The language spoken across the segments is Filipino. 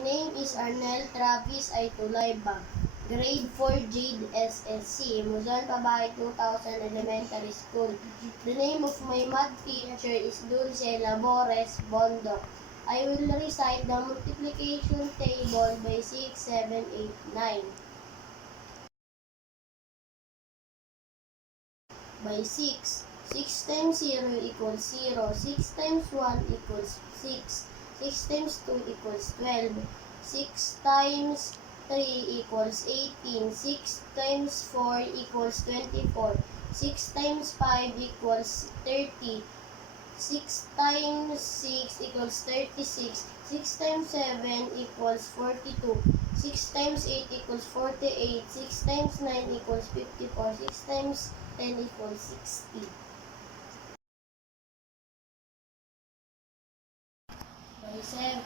name is Arnel Travis Aitulayba. Grade 4 Jade SSC, Luzon, Pabahay 2000 Elementary School. The name of my math teacher is Dulce Labores Bondo. I will recite the multiplication table by 6, 7, 8, 9. By 6. 6 times 0 equals 0. 6 times 1 equals 6. 6 times 2 equals 12. 6 times 3 equals 18. 6 times 4 equals 24. 6 times 5 equals 30. 6 times 6 equals 36. 6 times 7 equals 42. 6 times 8 equals 48. 6 times 9 equals 54. 6 times 10 equals 60. By 7.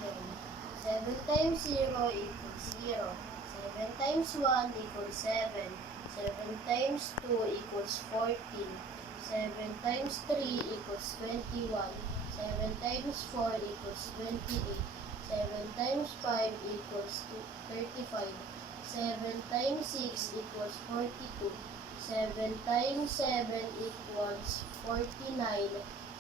7 times 0 equals 0. 7 times 1 equals 7. 7 times 2 equals 14. 7 times 3 equals 21. 7 times 4 equals 28. 7 times 5 equals 35. 7 times 6 equals 42. 7 times 7 equals 49.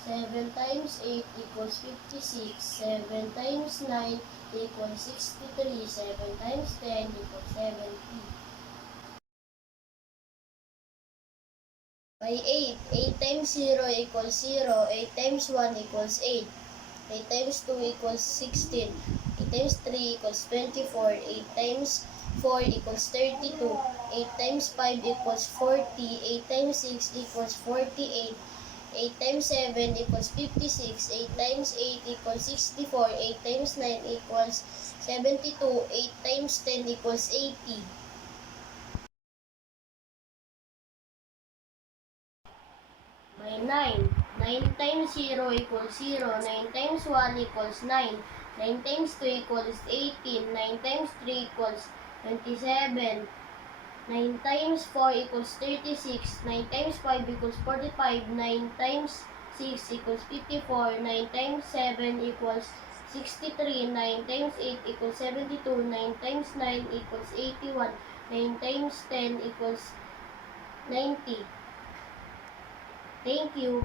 7 times 8 equals 56. 7 times 9 equals 63. 7 times 10 equals 70. By 8. 8 times 0 equals 0. 8 times 1 equals 8. 8 times 2 equals 16. 8 times 3 equals 24. 8 times 4 equals 32. 8 times 5 equals 40. 8 times 6 equals 48. 8 times 7 equals 56. 8 times 8 equals 64. 8 times 9 equals 72. 8 times 10 equals 80. By 9. 9 times 0 equals 0. 9 times 1 equals 9. 9 times 2 equals 18. 9 times 3 equals 27. 9 times 4 equals 36. 9 times 5 equals 45. 9 times 6 equals 54. 9 times 7 equals 63. 9 times 8 equals 72. 9 times 9 equals 81. 9 times 10 equals 90. Thank you.